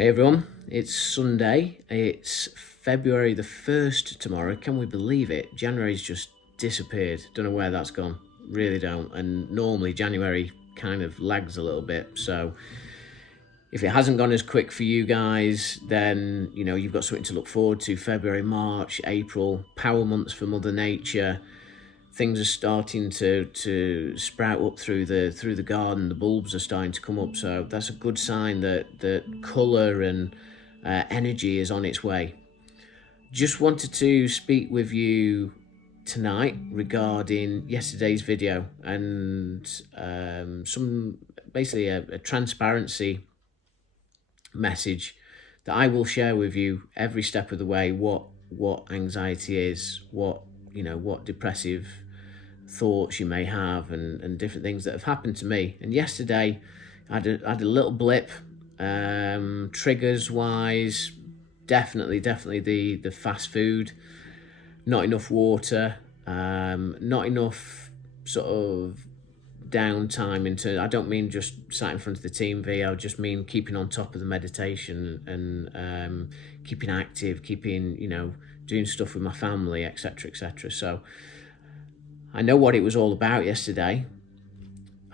Hey everyone, it's Sunday, it's February the 1st tomorrow. Can we believe it? January's just disappeared. Don't know where that's gone, really don't. And normally January kind of lags a little bit, so if it hasn't gone as quick for you guys, then you've got something to look forward to. February, March, April, power months for Mother Nature. Things are starting to sprout up through the garden. The bulbs are starting to come up, so that's a good sign that colour and energy is on its way. Just wanted to speak with you tonight regarding yesterday's video and some basically a transparency message that I will share with you every step of the way. What anxiety is, what depressive thoughts you may have, and different things that have happened to me. And yesterday I had a little blip, triggers wise. Definitely the fast food, not enough water, not enough sort of downtime I don't mean just sat in front of the TV. I just mean keeping on top of the meditation and keeping active, keeping doing stuff with my family, etc. So I know what it was all about yesterday.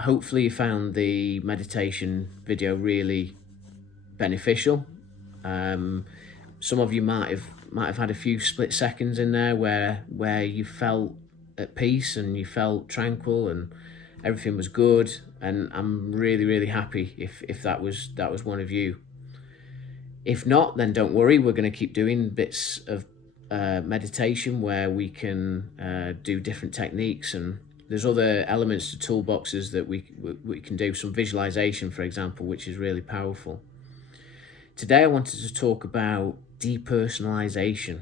Hopefully you found the meditation video really beneficial. Some of you might have had a few split seconds in there where you felt at peace and you felt tranquil and everything was good, and I'm really happy if that was one of you. If not, then don't worry, we're going to keep doing bits of meditation where we can do different techniques, and there's other elements to toolboxes that we can do. Some visualization, for example, which is really powerful. Today I wanted to talk about depersonalization.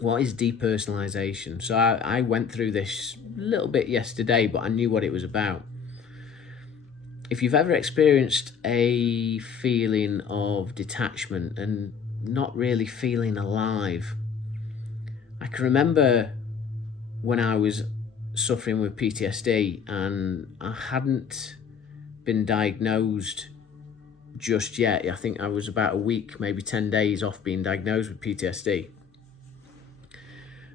What is depersonalization? So I went through this a little bit yesterday, but I knew what it was about. If you've ever experienced a feeling of detachment and not really feeling alive, I can remember when I was suffering with PTSD and I hadn't been diagnosed just yet. I think I was about a week, maybe 10 days off being diagnosed with PTSD.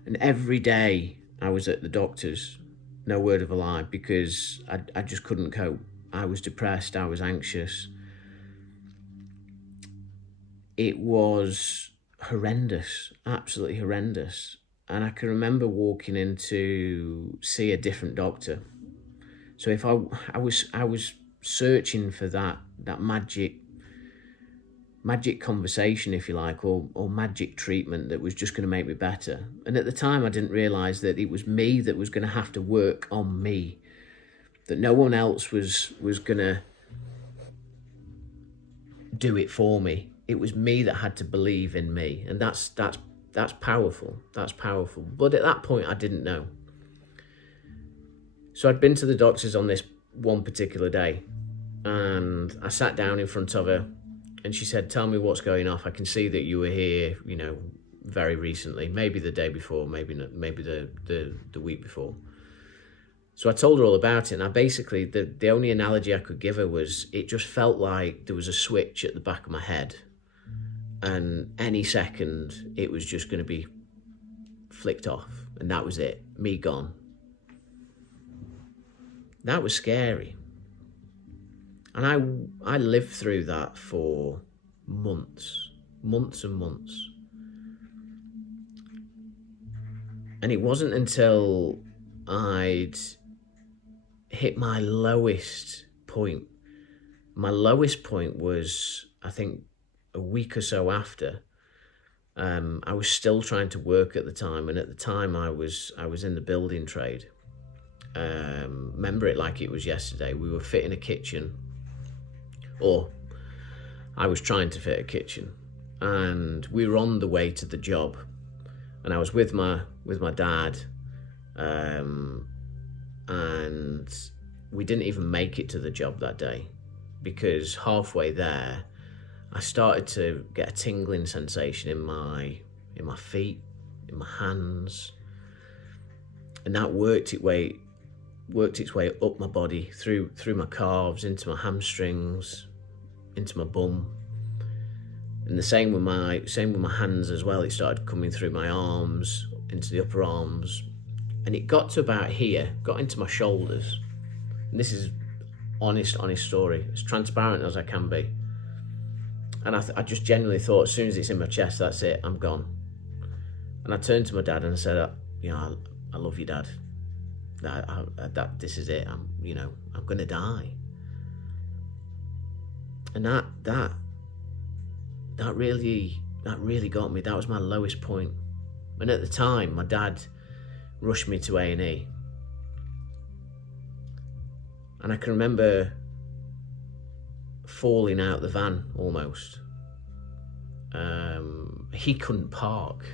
And every day I was at the doctor's, no word of a lie, because I just couldn't cope. I was depressed, I was anxious. It was horrendous, absolutely horrendous. And I can remember walking in to see a different doctor. So if I was searching for that magic conversation, if you like, or magic treatment that was just going to make me better. And at the time I didn't realize that it was me that was going to have to work on me, that no one else was going to do it for me. It was me that had to believe in me, and that's powerful. That's powerful. But at that point I didn't know. So I'd been to the doctors on this one particular day, and I sat down in front of her, and she said, "Tell me what's going off. I can see that you were here, very recently, maybe the day before, maybe not, maybe the week before." So I told her all about it, and I basically, the only analogy I could give her was, it just felt like there was a switch at the back of my head, and any second it was just going to be flicked off, and that was it, me gone. That was scary. And I lived through that for months and months. And it wasn't until I'd hit my lowest point. My lowest point was, I think, a week or so after. I was still trying to work at the time, and at the time I was in the building trade. Remember it like it was yesterday. We were fitting a kitchen, or I was trying to fit a kitchen, and we were on the way to the job, and I was with my dad, and we didn't even make it to the job that day, because halfway there I started to get a tingling sensation in my feet, in my hands, and that worked its way up my body, through my calves, into my hamstrings, into my bum, And the same with my hands as well. It started coming through my arms, into the upper arms, and it got to about here, got into my shoulders. And this is honest story, as transparent as I can be. And I just genuinely thought, as soon as it's in my chest, that's it, I'm gone. And I turned to my dad and I said, I love you, Dad. This is it. I'm gonna die. And that really got me. That was my lowest point. And at the time, my dad rushed me to A&E. And I can remember falling out the van almost. He couldn't park.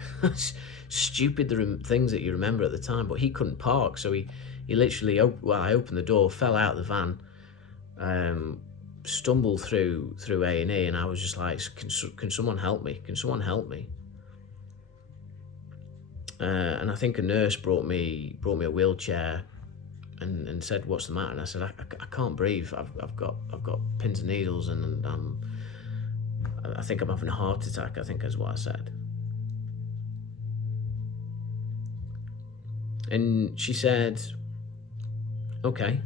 Stupid things that you remember at the time, but he couldn't park, so he literally I opened the door, fell out of the van, stumbled through A&E, and I was just like, can someone help me? Can someone help me? And I think a nurse brought me a wheelchair and said, what's the matter? And I said, I can't breathe. I've got pins and needles, and I think I'm having a heart attack, I think is what I said. And she said, okay,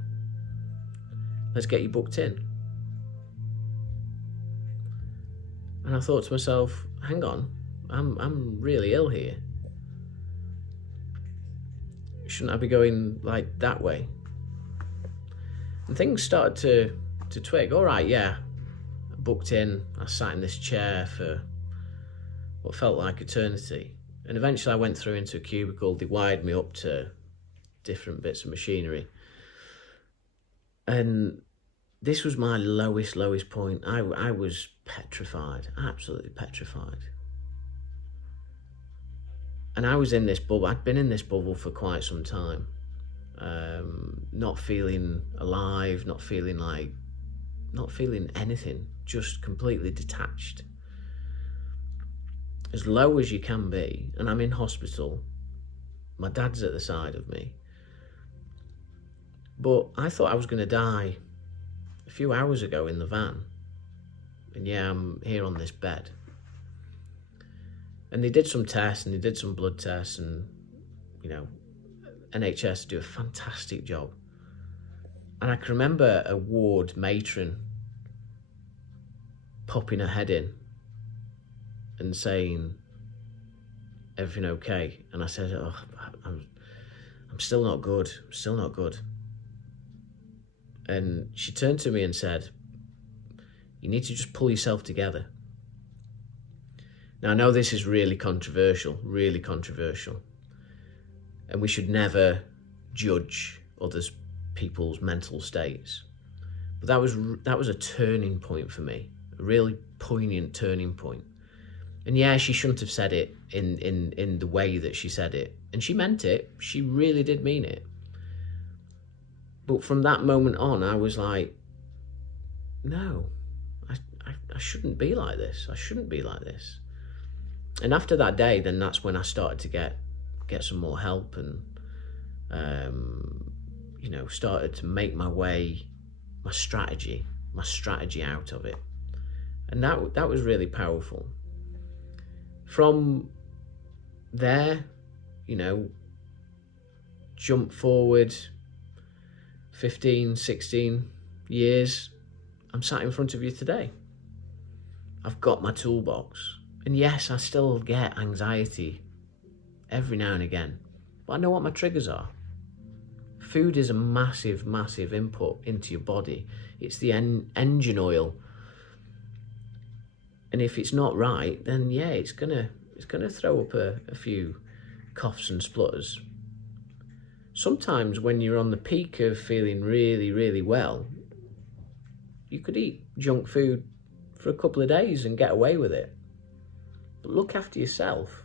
let's get you booked in. And I thought to myself, hang on, I'm really ill here. Shouldn't I be going like that way? And things started to twig. All right, yeah, I booked in. I sat in this chair for what felt like eternity. And eventually I went through into a cubicle. They wired me up to different bits of machinery. And this was my lowest point. I was petrified, absolutely petrified. And I was in this bubble. I'd been in this bubble for quite some time. Not feeling alive, not feeling anything, just completely detached. As low as you can be, and I'm in hospital. My dad's at the side of me. But I thought I was going to die a few hours ago in the van. And yeah, I'm here on this bed. And they did some tests, and they did some blood tests, and, NHS do a fantastic job. And I can remember a ward matron popping her head in and saying, everything okay? And I said, I'm still not good, And she turned to me and said, you need to just pull yourself together. Now, I know this is really controversial, and we should never judge people's mental states. But that was a turning point for me, a really poignant turning point. And yeah, she shouldn't have said it in the way that she said it. And she meant it. She really did mean it. But from that moment on, I was like, no, I shouldn't be like this. I shouldn't be like this. And after that day, then that's when I started to get some more help, and started to make my strategy out of it. And that was really powerful. From there, jump forward 15, 16 years, I'm sat in front of you today. I've got my toolbox. And yes, I still get anxiety every now and again, but I know what my triggers are. Food is a massive input into your body. It's the engine oil. And if it's not right, then yeah, it's gonna throw up a few coughs and splutters. Sometimes when you're on the peak of feeling really well, you could eat junk food for a couple of days and get away with it. But look after yourself.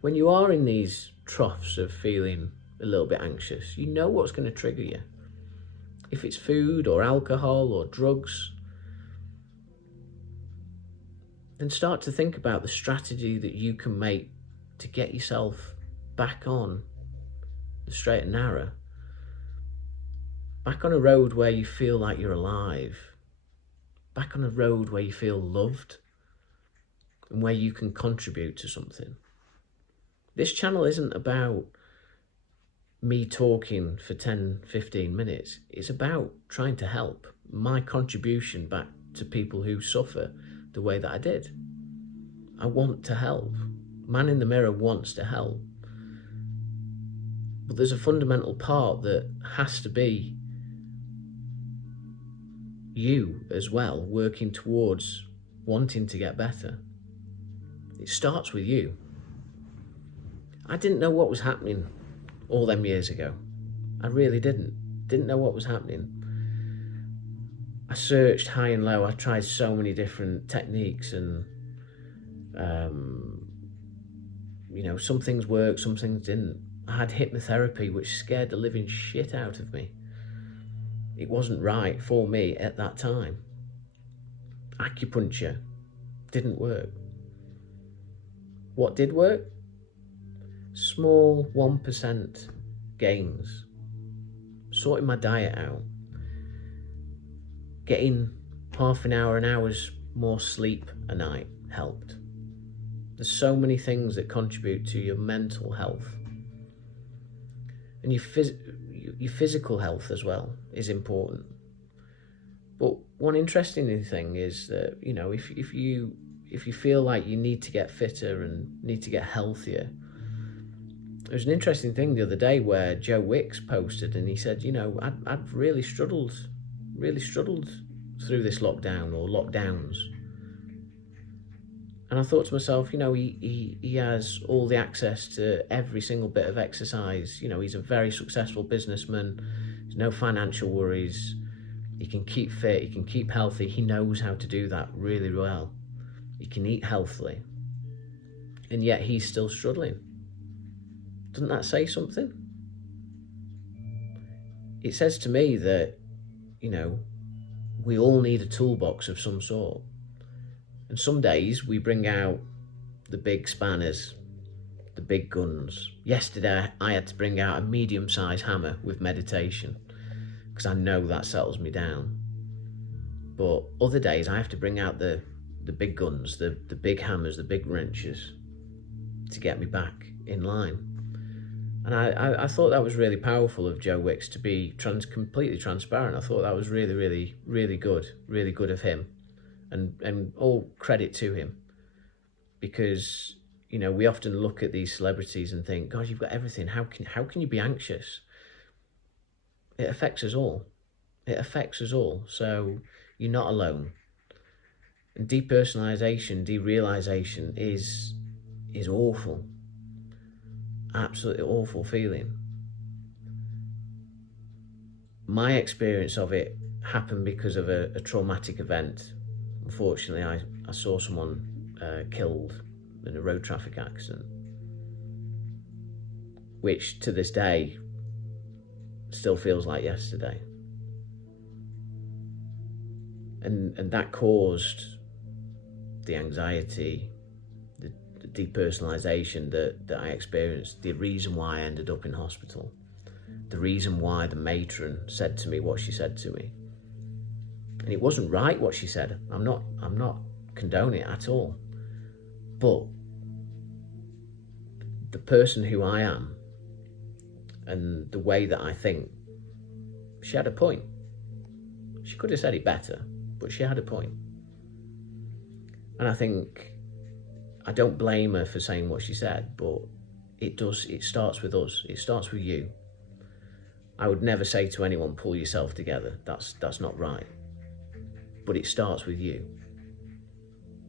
When you are in these troughs of feeling a little bit anxious, you know what's going to trigger you. If it's food or alcohol or drugs, then start to think about the strategy that you can make to get yourself back on the straight and narrow, back on a road where you feel like you're alive, back on a road where you feel loved and where you can contribute to something. This channel isn't about me talking for 10, 15 minutes. It's about trying to help, my contribution back to people who suffer the way that I did. I want to help. Man in the Mirror wants to help. But there's a fundamental part that has to be you as well, working towards wanting to get better. It starts with you. I didn't know what was happening all them years ago. I really didn't know what was happening. I searched high and low. I tried so many different techniques, and some things worked, some things didn't. I had hypnotherapy, which scared the living shit out of me. It wasn't right for me at that time. Acupuncture didn't work. What did work? Small 1% gains. Sorting my diet out. Getting half an hour's more sleep a night helped. There's so many things that contribute to your mental health. And your physical health as well is important. But one interesting thing is that, if you feel like you need to get fitter and need to get healthier, there's an interesting thing the other day where Joe Wicks posted, and he said, I've really struggled through this lockdown or lockdowns. And I thought to myself, he has all the access to every single bit of exercise. He's a very successful businessman. There's no financial worries. He can keep fit. He can keep healthy. He knows how to do that really well. He can eat healthily. And yet he's still struggling. Doesn't that say something? It says to me that, we all need a toolbox of some sort. And some days we bring out the big spanners, the big guns. Yesterday I had to bring out a medium-sized hammer with meditation because I know that settles me down. But other days I have to bring out the big guns, the big hammers, the big wrenches to get me back in line. And I thought that was really powerful of Joe Wicks to be completely transparent. I thought that was really, really, really good of him. And all credit to him, because we often look at these celebrities and think, God, you've got everything. How can you be anxious? It affects us all. It affects us all. So you're not alone. And depersonalization, derealization is awful. Absolutely awful feeling. My experience of it happened because of a traumatic event. Unfortunately, I saw someone killed in a road traffic accident, which to this day still feels like yesterday. And that caused the anxiety, the depersonalization that I experienced, the reason why I ended up in hospital, the reason why the matron said to me what she said to me. And it wasn't right what she said. I'm not condoning it at all. But the person who I am and the way that I think, she had a point. She could have said it better, but she had a point. And I think I don't blame her for saying what she said, but it starts with us. It starts with you. I would never say to anyone, pull yourself together. That's not right. But it starts with you.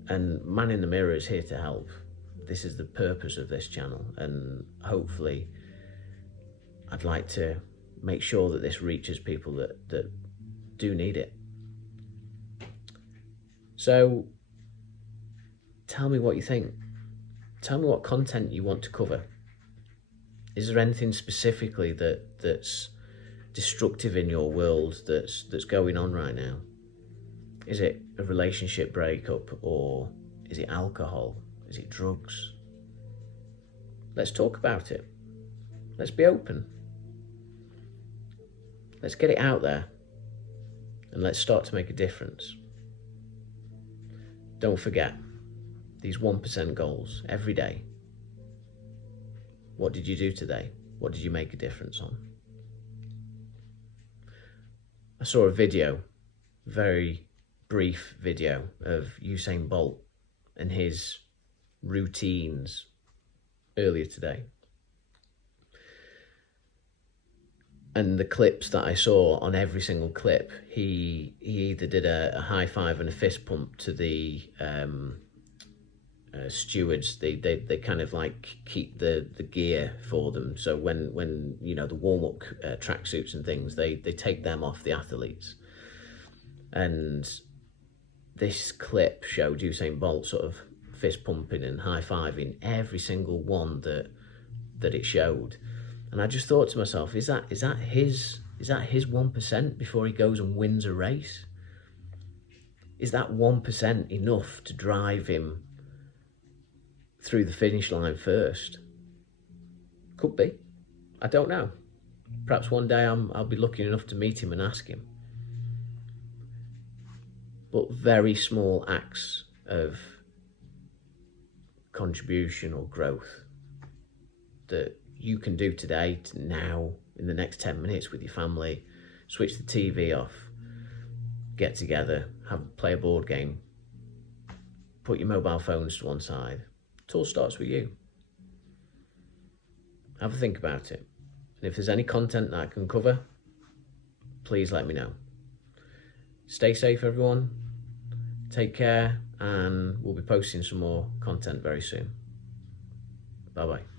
And Man in the Mirror is here to help. This is the purpose of this channel. And hopefully, I'd like to make sure that this reaches people that do need it. So, tell me what you think. Tell me what content you want to cover. Is there anything specifically that's destructive in your world that's going on right now? Is it a relationship breakup, or is it alcohol? Is it drugs? Let's talk about it. Let's be open. Let's get it out there, and let's start to make a difference. Don't forget these 1% goals every day. What did you do today? What did you make a difference on? I saw a video, very brief video of Usain Bolt and his routines earlier today. And the clips that I saw, on every single clip, he either did a high five and a fist pump to the stewards. They kind of like keep the gear for them. So when you know, the warm up tracksuits and things, they take them off the athletes. And this clip showed Usain Bolt sort of fist pumping and high fiving every single one that it showed. And I just thought to myself, is that his 1% before he goes and wins a race? Is that 1% enough to drive him through the finish line first? Could be. I don't know. Perhaps one day I'll be lucky enough to meet him and ask him. But very small acts of contribution or growth that you can do today, now, in the next 10 minutes with your family. Switch the TV off, get together, play a board game, put your mobile phones to one side. It all starts with you. Have a think about it. And if there's any content that I can cover, please let me know. Stay safe, everyone. Take care, and we'll be posting some more content very soon. Bye-bye.